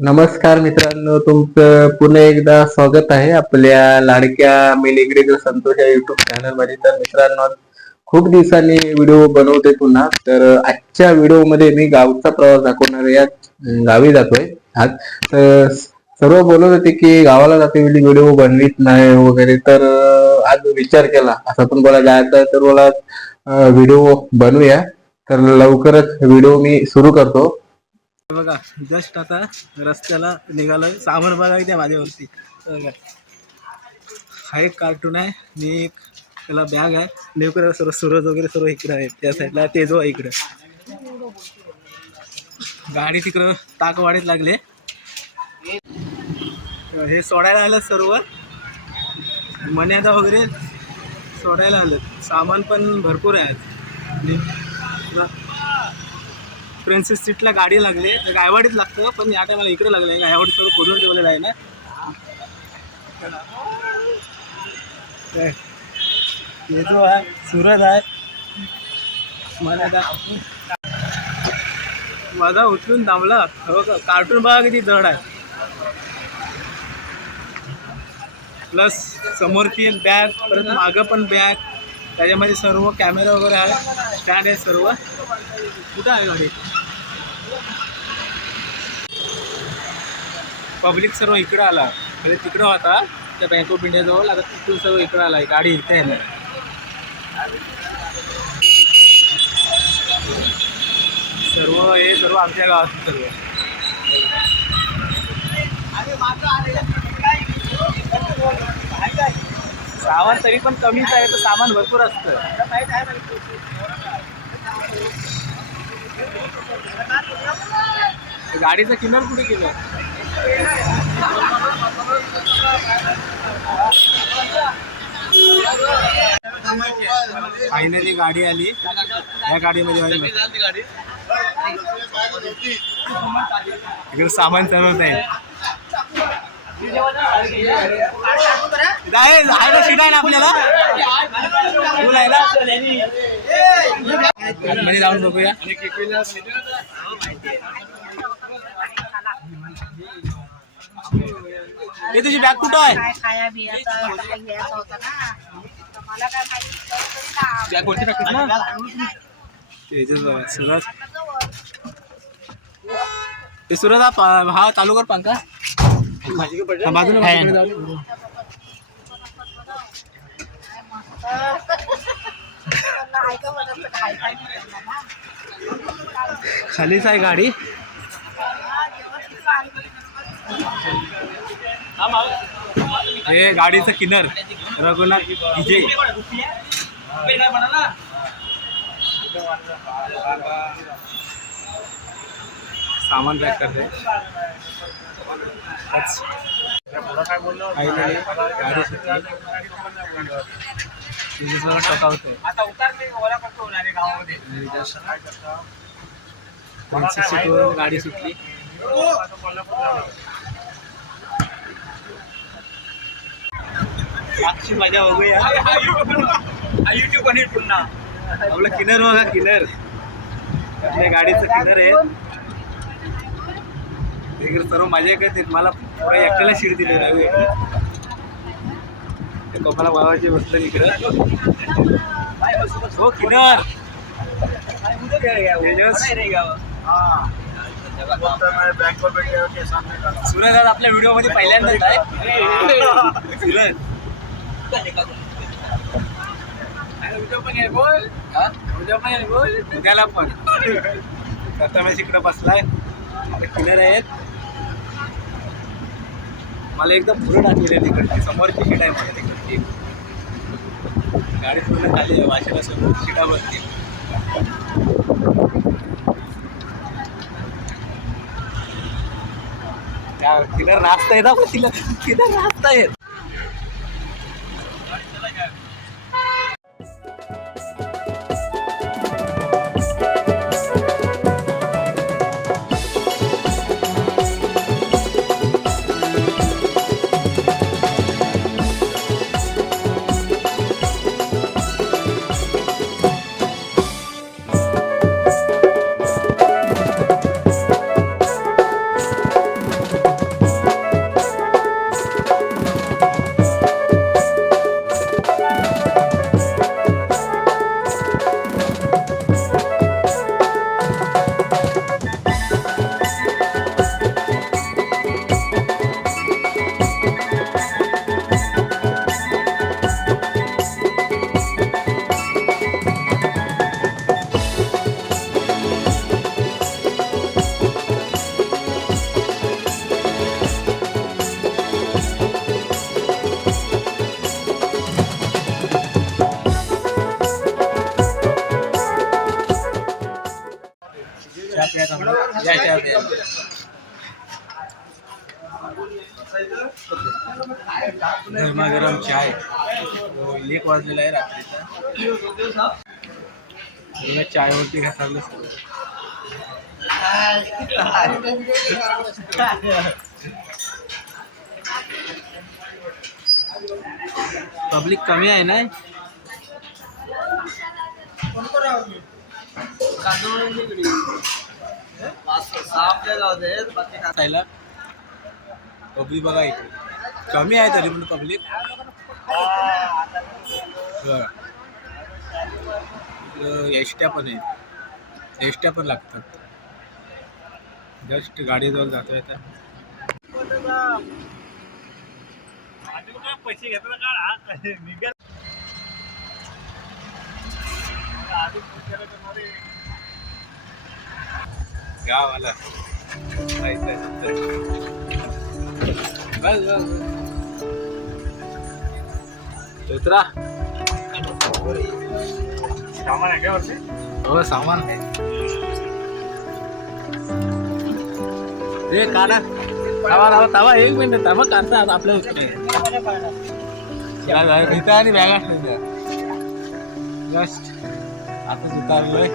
नमस्कार मित्रांनो तुमचं पुन्हा एकदा स्वागत आहे आपल्या लाडक्या मिनिग्रेड संतोष या युट्यूब चॅनलमध्ये तर मित्रांनो खूप दिवसांनी व्हिडिओ बनवते पुन्हा. तर आजच्या व्हिडिओमध्ये मी गावचा प्रवास दाखवणार या गावी जातोय आज. तर सर्व बोलत होते की गावाला जाते वेळी व्हिडिओ बनवीत नाही वगैरे. तर आज विचार केला. असं पण बोला जायचं तर बोला व्हिडिओ बनवूया. तर लवकरच व्हिडिओ मी सुरू करतो. बघा जस्ट आता रस्त्याला निघालं सामान बघा इथे माझ्यावरती. बघा हा एक कार्टून आहे. मी एक त्याला बॅग आहे. नेमकं सर्व सूरज वगैरे सर्व इकडं आहे त्या साईडला तेजो आहे इकडं. गाडी तिकडं ताक वाढीत लागले हे सोडायला आलं सर्व. मन्यादा वगैरे सोडायला आलं. सामान पण भरपूर आहे प्रिन्सेस सीटला गाडी लागली. तर गायवाडीत लागतं पण या टायमाला इकडे लागलं आहे गायवाडी सर्व खोलून ठेवलेलं आहे ना. काय? जो आहे सूरज आहे. मला आता माझा उचलून थांबला. हो का कार्टून बघा किती जड आहे. प्लस समोरची एक बॅग परत मागं पण बॅग त्याच्यामध्ये सर्व कॅमेरा वगैरे आहे. स्टँड आहे सर्व. कुठं आहे गाडी? पब्लिक सर्व इकडं आला. म्हणजे तिकडं होता. त्या बँक ऑफ इंडियाजवळ आता तिथून सर्व इकडं आला. गाडी इथे आहे सर्व हे सर्व आमच्या गावात सर्व. सामान तरी पण कमीच आहे तर सामान भरपूर असतं. गाडीचं किनार कुठे केलं? फायनली गाडी आली. या गाडीमध्ये इकडे सामान चालवत आहे. आहे ना आपल्याला? मध्ये जाऊन बघूया. हे तुझी बॅग कुठं आहे? काय खाया बियाचं काय घ्यायचं होतं ना तर मला काय माहिती तरी ना बॅग वरती टाकलीस ना तेजस बघा, सुरज ते सुरज हा पा- हा चालू कर पंखा हा, बाजूला बाजूला जाऊ दे. त्यांना ऐका म्हणत काय काय करायला ना खालीच आहे गाडी. हे गाडीचं किनर. रघुनाथ विजय. सामान पॅक करते. गाडी सुटली. टोकावतोय पंचवीस सीटवरून गाडी सुटली. साक्षी मजा बघूया. युट्यूब आणि पुन्हा. आपलं किनर बघा किनर. आपल्या गाडीचं किनर आहे. सर्व मजा करते मला पुरा एकट्याला सीट दिली ते कपाला बाबाची बसलं इकडं. हो किनर सुरज आज आपल्या व्हिडिओमध्ये पहिल्यांदाच आहे. सुरज उद्याला पण. प्रथमेश इकडे बसलाय. किनर आहेत. मला एकदम पुढे टाकलेली आहे तिकडची समोर तिकीट आहे मला तिकडे. तिकडची गाडी पूर्ण खाली आहे समोर सीटा बसतील त्या तिला रास्ता येतात पण तिला तिला रास्ता येत. गरमागरम चाय तो एक वाजलेला आहे रात्रीचा. घासावलं सगळं पब्लिक कमी आहे ना? खायला? पब्लिक बघा इथे कमी आहे तरी पण पब्लिक. एसट्या पण आहेत एसट्या पण लागतात. जस्ट गाडीजवळ जातो आहे पैसे घेतला का गावाला. उतरा सामान आहे का वरती हो सामान आहे रे काढा थांबा थांबा थांबा एक मिनिट थांबा काढता आता आपल्या उतरे इथं आणि बॅगा जस्ट आताच उतारलोय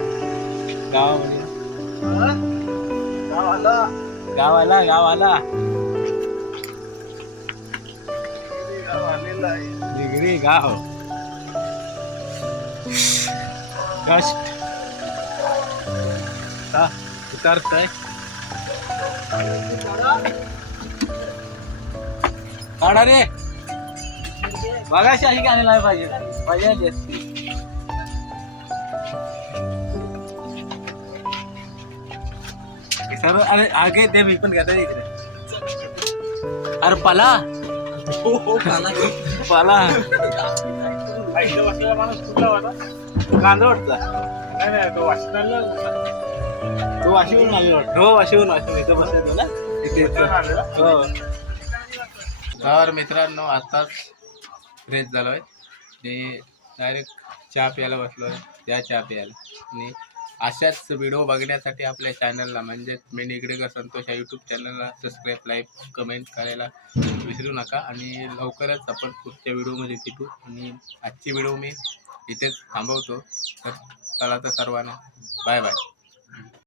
गावामध्ये गावाला गावाला डिग्री गाव जस्ट उतारतय? काढा रे. बघा शाही गाणी गाणीला पाहिजे. पाहिजे आली असती. अरे आगे दे मी पण घेता इकडे. अरे पला. पाला. कांदा वाटता नाही नाही तो वाचनाला तो वाशीवरून आलेला वाटतं हो इथं ना इथे हो तर मित्रांनो आताच फ्रेश झालो आहे ते डायरेक्ट चहा प्यायला बसलो आहे त्या चहा प्यायला. आणि अशाच व्हिडिओ बघण्यासाठी आपल्या चॅनलला म्हणजेच मी निगडेकर संतोष या यूट्यूब चॅनलला सबस्क्राईब लाईक कमेंट करायला विसरू नका. आणि लवकरच आपण पुढच्या व्हिडिओमध्ये भेटू. आणि आजची व्हिडिओ मी इथेच थांबवतो. तर चला तर सर्वांना बाय बाय